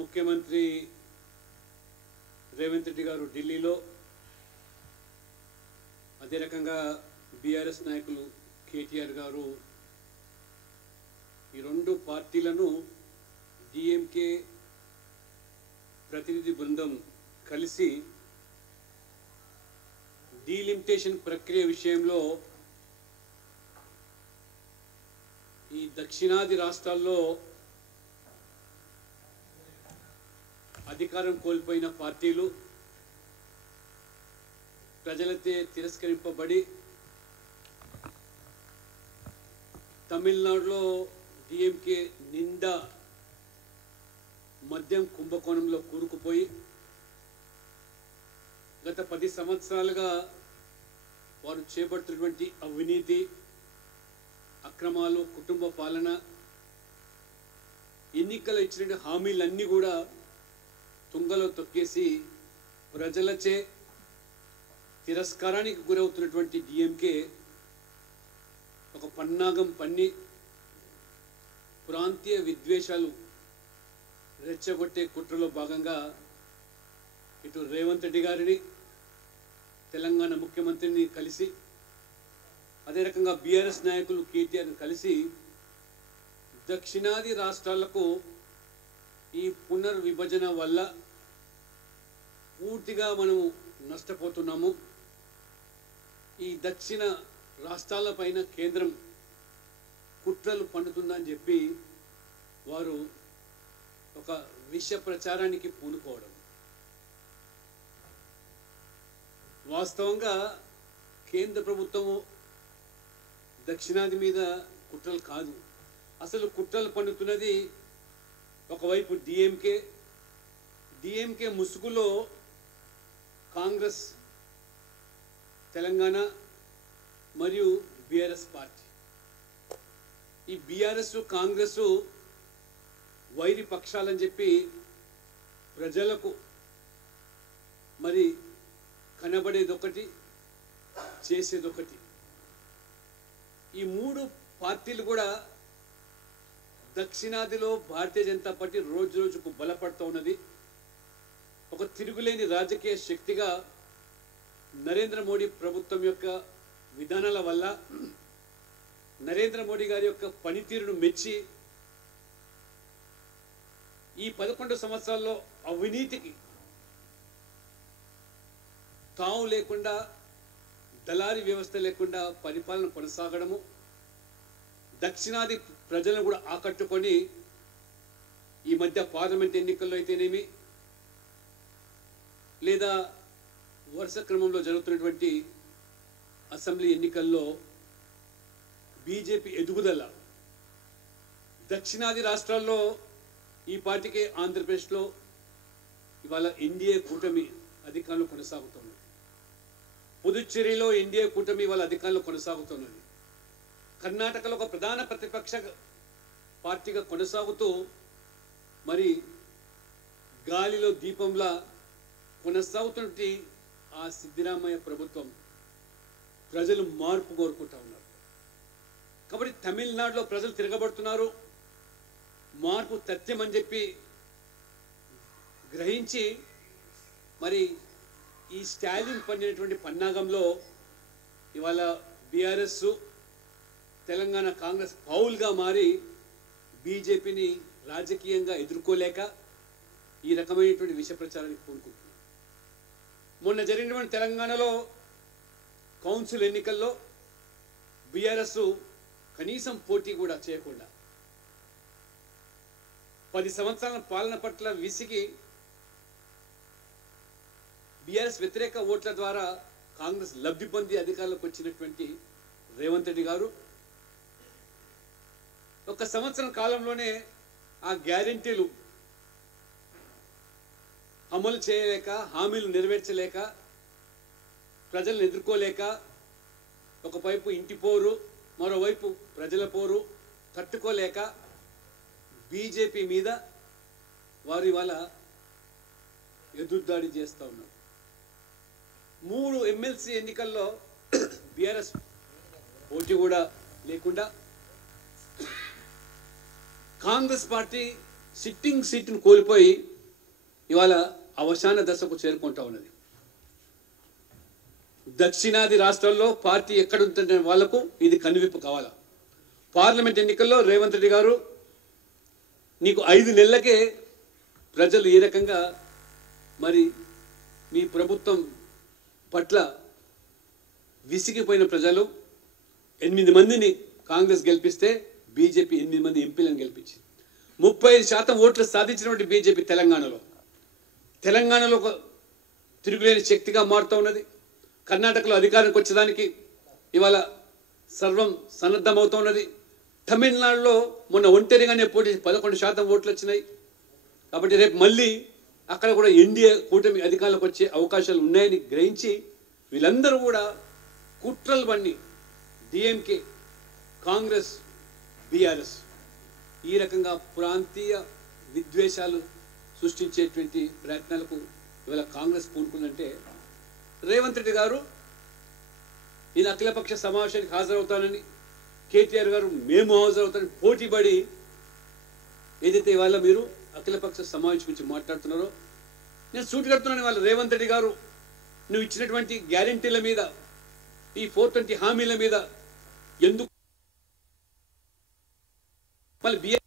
ముఖ్యమంత్రి రేవంత్ రెడ్డి గారు ఢిల్లీలో, అదే రకంగా బీఆర్ఎస్ నాయకులు కేటీఆర్ గారు ఈ రెండు పార్టీలను డిఎంకే ప్రతినిధి బృందం కలిసి డీలిమిటేషన్ ప్రక్రియ విషయంలో ఈ దక్షిణాది రాష్ట్రాల్లో అధికారం కోల్పోయిన పార్టీలు ప్రజలచే తిరస్కరింపబడి తమిళనాడులో డిఎంకే నిండా మద్యం కుంభకోణంలో కూరుకుపోయి గత 10 సంవత్సరాలుగా వారు చేపడుతున్నటువంటి అవినీతి, అక్రమాలు, కుటుంబ పాలన, ఎన్నికలు ఇచ్చిన హామీలన్నీ కూడా తుంగలో తొక్కేసి ప్రజలచే తిరస్కారానికి గురవుతున్నటువంటి డిఎంకే ఒక పన్నాగం పన్ని ప్రాంతీయ విద్వేషాలు రెచ్చగొట్టే కుట్రలో భాగంగా ఇటు రేవంత్ రెడ్డి గారిని, తెలంగాణ ముఖ్యమంత్రిని కలిసి, అదే రకంగా బీఆర్ఎస్ నాయకులు కేటీఆర్ని కలిసి దక్షిణాది రాష్ట్రాలకు ఈ పునర్విభజన వల్ల పూర్తిగా మనము నష్టపోతున్నాము, ఈ దక్షిణ రాష్ట్రాలపైన కేంద్రం కుట్రలు పండుతుందని చెప్పి వారు ఒక విష ప్రచారానికి పూనుకోవడం. వాస్తవంగా కేంద్ర ప్రభుత్వము దక్షిణాది మీద కుట్రలు కాదు, అసలు కుట్రలు పండుతున్నది ఒకవైపు డిఎంకే ముసుగులో కాంగ్రెస్ తెలంగాణ మరియు బీఆర్ఎస్ పార్టీ. ఈ బీఆర్ఎస్ కాంగ్రెస్ వైరి పక్షాలని చెప్పి ప్రజలకు మరి కనబడేదొకటి, చేసేదొకటి. ఈ మూడు పార్టీలు కూడా దక్షిణాదిలో భారతీయ జనతా పార్టీ రోజు రోజుకు బలపడుతూ ఉన్నది. ఒక తిరుగులేని రాజకీయ శక్తిగా నరేంద్ర మోడీ ప్రభుత్వం యొక్క విధానాల వల్ల, నరేంద్ర మోడీ గారి యొక్క పనితీరును మెచ్చి ఈ 11 సంవత్సరాల్లో అవినీతికి తావు లేకుండా, దళారీ వ్యవస్థ లేకుండా పరిపాలన కొనసాగడము, దక్షిణాది ప్రజలను కూడా ఆకట్టుకొని ఈ మధ్య పార్లమెంట్ ఎన్నికల్లో అయితేనేమి, లేదా వరుస క్రమంలో జరుగుతున్నటువంటి అసెంబ్లీ ఎన్నికల్లో బీజేపీ ఎదుగుదల, దక్షిణాది రాష్ట్రాల్లో ఈ పార్టీకి ఆంధ్రప్రదేశ్లో ఇవాళ ఎన్డీఏ కూటమి అధికారంలో కొనసాగుతున్నది, పుదుచ్చేరిలో ఎన్డీఏ కూటమి వాళ్ళ అధికారంలో కొనసాగుతున్నది, కర్ణాటకలో ఒక ప్రధాన ప్రతిపక్ష పార్టీగా కొనసాగుతూ మరి గాలిలో దీపంలా కొనసాగుతున్నటువంటి ఆ సిద్ధిరామయ్య ప్రభుత్వం ప్రజలు మార్పు కోరుకుంటా ఉన్నారు. కాబట్టి తమిళనాడులో ప్రజలు తిరగబడుతున్నారు, మార్పు తథ్యం అని చెప్పి గ్రహించి మరి ఈ స్టాలిన్ పడినటువంటి పన్నాగంలో ఇవాళ బీఆర్ఎస్, తెలంగాణ కాంగ్రెస్ పౌల్గా మారి బీజేపీని రాజకీయంగా ఎదుర్కోలేక ఈ రకమైనటువంటి విష ప్రచారానికి పూనుకుంటున్నారు. మొన్న జరిగినటువంటి తెలంగాణలో కౌన్సిల్ ఎన్నికల్లో బీఆర్ఎస్ కనీసం పోటీ కూడా చేయకుండా 10 సంవత్సరాల పాలన పట్ల విసిగి బీఆర్ఎస్ వ్యతిరేక ఓట్ల ద్వారా కాంగ్రెస్ లబ్ధి పొంది అధికారంలోకి వచ్చినటువంటి రేవంత్ రెడ్డి గారు 1 సంవత్సరం కాలంలోనే ఆ గ్యారెంటీలు అమలు చేయలేక, హామీలు నెరవేర్చలేక, ప్రజలను ఎదుర్కోలేక, ఒకవైపు ఇంటి పోరు, మరోవైపు ప్రజల పోరు తట్టుకోలేక బీజేపీ మీద వారు ఇవాళ ఎదురుదాడి చేస్తూ ఉన్నారు. 3 ఎమ్మెల్సీ ఎన్నికల్లో బీఆర్ఎస్ పోటీ కూడా లేకుండా కాంగ్రెస్ పార్టీ సిట్టింగ్ సీట్ను కోల్పోయి ఇవాళ అవసాన దశకు చేరుకుంటా ఉన్నది. దక్షిణాది రాష్ట్రాల్లో పార్టీ ఎక్కడుంటుంటే వాళ్లకు ఇది కనువిప్పు కావాలా. పార్లమెంట్ ఎన్నికల్లో రేవంత్ రెడ్డి గారు నీకు 5 నెలలకే ప్రజలు ఏ రకంగా మరి మీ ప్రభుత్వం పట్ల విసిగిపోయిన ప్రజలు 8 మందిని కాంగ్రెస్ గెలిపిస్తే బీజేపీ 8 మంది ఎంపీలను గెలిపించింది. 35% ఓట్లు సాధించినటువంటి బీజేపీ తెలంగాణలో ఒక తిరుగులేని శక్తిగా మారుతూ ఉన్నది. కర్ణాటకలో అధికారానికి వచ్చేదానికి ఇవాళ సర్వం సన్నద్ధమవుతూ ఉన్నది. తమిళనాడులో మొన్న ఒంటరిగానే పోటీ 11% ఓట్లు వచ్చినాయి. కాబట్టి రేపు మళ్ళీ అక్కడ కూడా ఎన్డీఏ కూటమి అధికారంలోకి వచ్చే అవకాశాలు ఉన్నాయని గ్రహించి వీళ్ళందరూ కూడా కుట్రలు పన్ని డిఎంకే, కాంగ్రెస్, బీఆర్ఎస్ ఈ రకంగా ప్రాంతీయ విద్వేషాలు సృష్టించేటువంటి ప్రయత్నాలకు ఇవాళ కాంగ్రెస్ పూనుకుందంటే రేవంత్ రెడ్డి గారు నేను అఖిలపక్ష సమావేశానికి హాజరవుతానని, కేటీఆర్ గారు మేము హాజరవుతానని పోటీపడి ఏదైతే ఇవాళ మీరు అఖిలపక్ష సమావేశం గురించి మాట్లాడుతున్నారో నేను సూటి కడుతున్నాను. ఇవాళ రేవంత్ రెడ్డి గారు నువ్వు ఇచ్చినటువంటి గ్యారెంటీల మీద, ఈ 420 హామీల మీద ఎందుకు మళ్ళీ